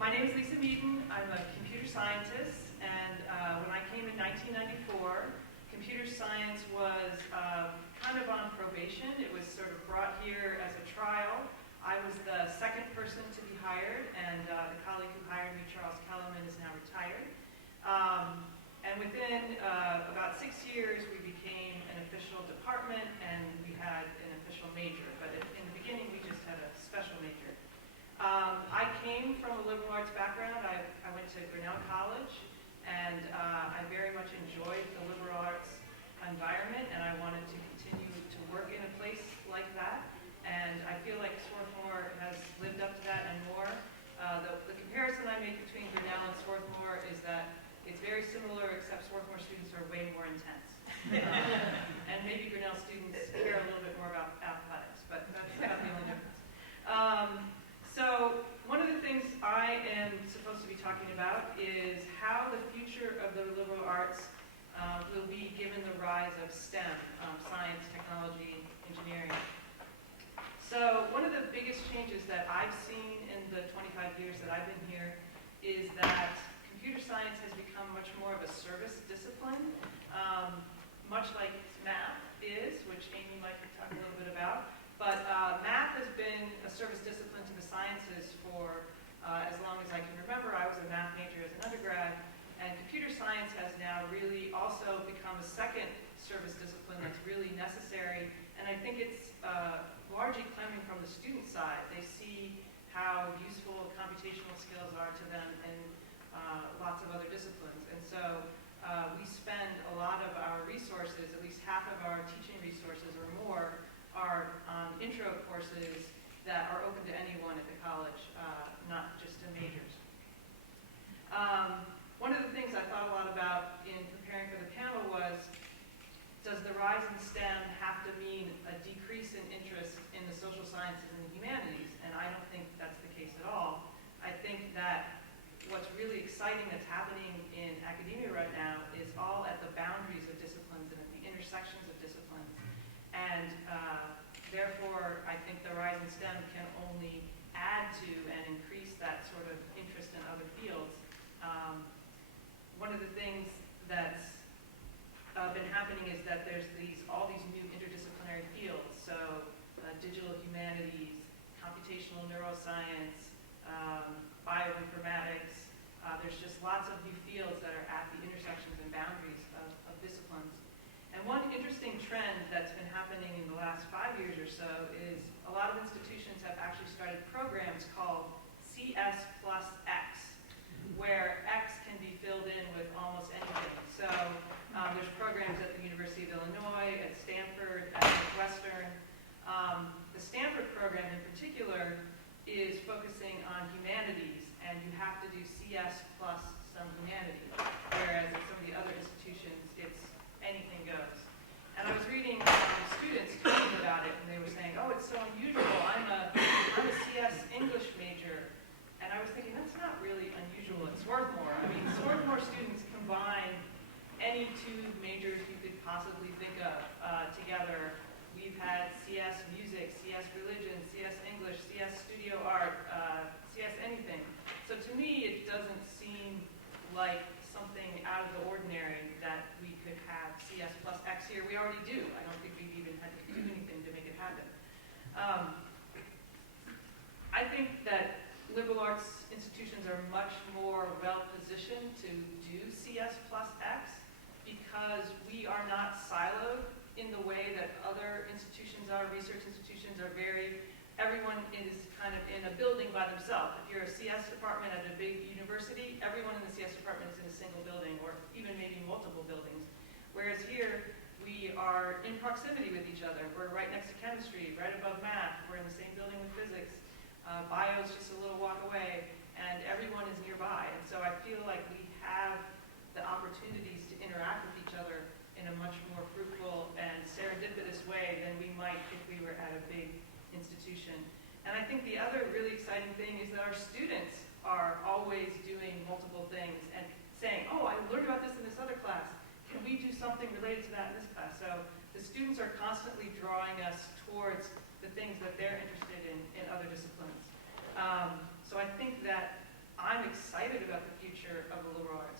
My name is Lisa Meaden. I'm a computer scientist, and when I came in 1994, computer science was kind of on probation. It was sort of brought here as a trial. I was the second person to be hired, and the colleague who hired me, Charles Kellerman, is now retired. And within about 6 years, we became an official department, and we had an official major. But in the beginning, we just had a special major. I came from a liberal arts background. I went to Grinnell College, and I very much enjoyed the liberal arts environment, and I wanted to continue to work in a place like that. And I feel like Swarthmore has lived up to that and more. The comparison I make between Grinnell and Swarthmore is that it's very similar, except Swarthmore students are way more intense. And maybe Grinnell students care a little bit more about athletics, but that's about the only difference. So one of the things I am supposed to be talking about is how the future of the liberal arts will be given the rise of STEM, science, technology, engineering. So one of the biggest changes that I've seen in the 25 years that I've been here is that computer science has become much more of a service discipline, much like math is, which Amy might talk a little bit about. But math has been a service discipline to the sciences for as long as I can remember. I was a math major as an undergrad, and computer science has now really also become a second service discipline that's really necessary. And I think it's largely coming from the student side. They see how useful computational skills are to them in lots of other disciplines. And so we spend a lot of our resources, at least half of our teaching resources or more, are intro courses that are open to anyone at the college, not just to majors. One of the things I thought a lot about in preparing for the panel was, does the rise in STEM have to mean a decrease in interest in the social sciences and the humanities? And I don't think that's the case at all. I think that what's really exciting that's happening in academia right now is all at the boundaries of disciplines and at the intersections of disciplines. And therefore, I think the rise in STEM can only add to and increase that sort of interest in other fields. One of the things that's been happening is that there's all these new interdisciplinary fields. So digital humanities, computational neuroscience, bioinformatics. There's just lots of new fields that are at the intersections and boundaries of disciplines. And one interesting trend that's been happening in the last 5 years or so is a lot of institutions have actually started programs called CS plus X, where X can be filled in with almost anything. So there's programs at the University of Illinois, at Stanford, at Northwestern. The Stanford program in particular is focusing on humanities, and you have to do CS plus some humanities, whereas at some of the other institutions, it's anything goes. And I was reading students talking about it, and they were saying, oh, it's so unusual. I'm a CS English major. And I was thinking, that's not really unusual at Swarthmore. I mean, Swarthmore students combine any two majors you could possibly think of together. We've had CS Music, CS Religion, CS English, CS Studio Art, CS anything. So to me, it doesn't seem like something out of the ordinary that we could have CS plus X here. We already do. I don't think we've even had to do anything to make it happen. I think that liberal arts institutions are much more well-positioned to do CS plus X because we are not siloed in the way that other institutions are. Research institutions are everyone is kind of in a building by themselves. If you're a CS department at a big university, everyone in the CS department is in a single building or even maybe multiple buildings. Whereas here, we are in proximity with each other. We're right next to chemistry, right above math. We're in the same building with physics. Bio is just a little walk away, and everyone is nearby. And so I feel like we have the opportunities to interact with each other in a much more fruitful and serendipitous way than we might if we were at a big institution. And I think the other really exciting thing is that our students are always doing multiple things and saying, oh, I learned about this in this other class. Can we do something related to that in this class? So the students are constantly drawing us towards the things that they're interested in other disciplines. So I think that I'm excited about the future of the liberal arts.